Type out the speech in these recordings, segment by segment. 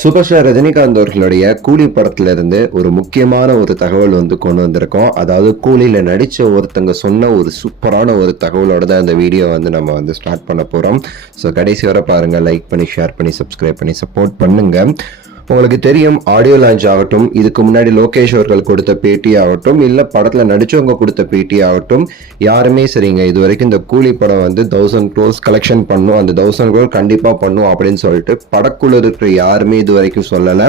Super star Rajinikanth அவர்களுடைய கூலி படத்துல இருந்து ஒரு முக்கியமான ஒரு தகவல் கொண்டு வந்திருக்கோம். அதாவது கூலியில நடிச்ச ஒருத்தங்க சொன்ன ஒரு சூப்பரான ஒரு தகவலோட தான் இந்த வீடியோ நம்ம ஸ்டார்ட் பண்ண போறோம். ஸோ கடைசி வரை பாருங்க, லைக் பண்ணி, ஷேர் பண்ணி, சப்ஸ்கிரைப் பண்ணி சப்போர்ட் பண்ணுங்க. உங்களுக்கு தெரியும், ஆடியோ லான்ச் ஆகட்டும், இதுக்கு முன்னாடி லோகேஷ் அவர்கள் கொடுத்த பேட்டி ஆகட்டும், இல்ல படத்துல நடிச்சவங்க கொடுத்த பேட்டி ஆகட்டும், யாருமே சரிங்க இது வரைக்கும் இந்த கூலி படம் 1000 crores கலெக்ஷன் பண்ணும், அந்த 1000 crore கண்டிப்பா பண்ணும் அப்படின்னு சொல்லிட்டு படக்குள்ள இருக்கிற யாருமே இது வரைக்கும் சொல்லல.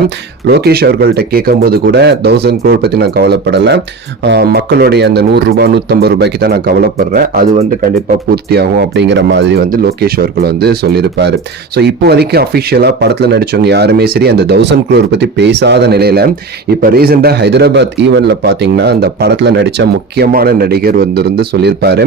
லோகேஷ் அவர்கள்ட்ட கேட்கும் போது கூட 1000 crore பத்தி நான் கவலைப்படல, மக்களுடைய அந்த 100 ரூபாய் 150 ரூபாய்க்கு தான் நான் கவலைப்படுறேன், அது கண்டிப்பா பூர்த்தி ஆகும் அப்படிங்கிற மாதிரி லோகேஷ் அவர்கள் சொல்லியிருப்பாரு. ஸோ இப்போ வரைக்கும் அபிஷியலா படத்துல நடிச்சவங்க யாருமே சரி அந்த 1000 crore பத்தி பேசாத நிலையில இப்ப ரீசெண்டா ஹைதராபாத் ஈவென்ட்ல பாத்தீங்கன்னா அந்த படத்துல நடிச்ச முக்கியமான நடிகர் சொல்லியிருப்பாரு,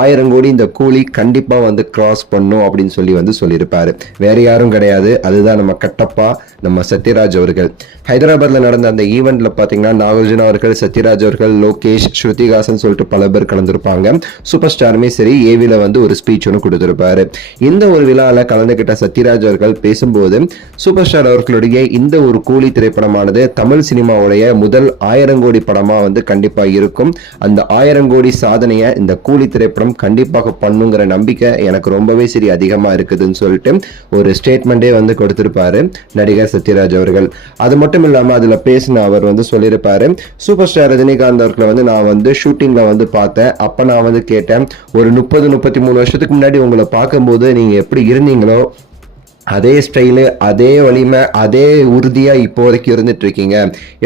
1000 கோடி இந்த கூலி கண்டிப்பா கிராஸ் பண்ணும் அப்படின்னு சொல்லியிருப்பாரு. வேற யாரும் கிடையாது, அதுதான் நம்ம கட்டப்பா, நம்ம சத்யராஜ் அவர்கள். ஹைதராபாத்ல நடந்த அந்த ஈவெண்ட்ல பாத்தீங்கன்னா நாகார்ஜுனா அவர்கள், சத்யராஜ் அவர்கள், லோகேஷ், ஸ்ருதிகாசன் சொல்லிட்டு பல பேர் கலந்துருப்பாங்க. சூப்பர் ஸ்டாருமே சரி ஏவில ஒரு ஸ்பீச் கொடுத்திருப்பாரு. இந்த ஒரு விழால கலந்துகிட்ட சத்யராஜ் அவர்கள் பேசும்போது சூப்பர் ஸ்டார் அவர்களுடைய இந்த ஒரு கூலி திரைப்படமானது தமிழ் சினிமாவுடைய முதல் 1000 கோடி படமா கண்டிப்பா இருக்கும். அந்த 1000 கோடி சாதனையை இந்த கூலி திரைப்படம் கண்டிப்பாக பண்ணுங்கிற நம்பிக்கை எனக்கு ரொம்பவே சரி அதிகமா இருக்குதுன்னு சொல்லிட்டு ஒரு ஸ்டேட்மெண்டே கொடுத்திருப்பாரு நடிகர் சத்யராஜ் அவர்கள். அது மட்டும் இல்லாம அதுல பேசின அவர் சொல்லியிருப்பாரு, சூப்பர் ஸ்டார் ரஜினிகாந்த் அவர்களை நான் ஷூட்டிங்ல பார்த்தேன். அப்ப நான் கேட்டேன், ஒரு 30-33 வருஷத்துக்கு முன்னாடி உங்களை பார்க்கும்போது நீங்க எப்படி இருந்தீங்களோ அதே ஸ்டைலு, அதே வலிமை, அதே உறுதியா இப்போ வரைக்கும் இருந்துட்டு இருக்கீங்க,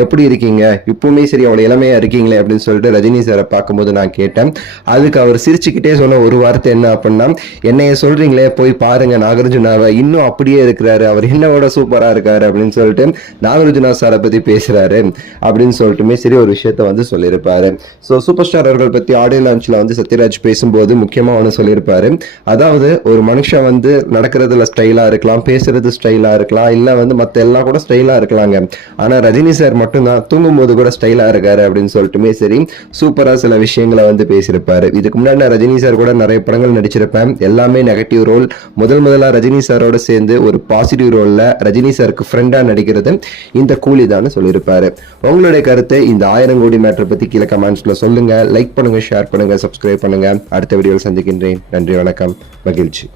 எப்படி இருக்கீங்க இப்பவுமே சரி அவ்வளவு இளமையா இருக்கீங்களே அப்படின்னு சொல்லிட்டு ரஜினி சாரை பார்க்கும்போது நான் கேட்டேன். அதுக்கு அவர் சிரிச்சுக்கிட்டே சொன்ன ஒரு வார்த்தை என்ன அப்படின்னா, என்னைய சொல்றீங்களே போய் பாருங்க நாகார்ஜுனாவை, இன்னும் அப்படியே இருக்கிறாரு, அவர் என்னோட சூப்பரா இருக்காரு அப்படின்னு சொல்லிட்டு நாகார்ஜுனா சாரை பத்தி பேசுறாரு அப்படின்னு சொல்லிட்டுமே சரி ஒரு விஷயத்த சொல்லியிருப்பாரு. ஸோ சூப்பர் ஸ்டார் அவர்கள் பத்தி ஆடியோ லான்ச்ல சத்யராஜ் பேசும்போது முக்கியமா சொல்லியிருப்பாரு, அதாவது ஒரு மனுஷன் நடக்கிறதுல ஸ்டைலா இருக்கு, பேசுறது ஸ்டைலா இருக்கலாம், இல்ல மத்த எல்லாம் கூட ஸ்டைலா இருக்கலாங்க, ஆனா ரஜினி சார் மட்டும்தான் தூங்கும் போது கூட ஸ்டைலா இருக்காரு அப்படின்னு சொல்லிட்டுமே சரி சூப்பரா சில விஷயங்களை பேசியிருப்பாரு. இதுக்கு முன்னாடி நான் ரஜினி சார் கூட நிறைய படங்கள் நடிச்சிருப்பேன், எல்லாமே நெகட்டிவ் ரோல். முதலா ரஜினி சாரோட சேர்ந்து ஒரு பாசிட்டிவ் ரோல்ல ரஜினி சாருக்கு ஃப்ரெண்டா நடிக்கிறது இந்த கூலி தான் சொல்லியிருப்பாரு. உங்களுடைய கருத்தை இந்த 1000 கோடி மேட்டர் பத்தி கீழே கமெண்ட்ஸ்ல சொல்லுங்க. லைக் பண்ணுங்க, ஷேர் பண்ணுங்க, சப்ஸ்கிரைப் பண்ணுங்க. அடுத்த வீடியோவில் சந்திக்கின்றேன். நன்றி, வணக்கம், மகிழ்ச்சி.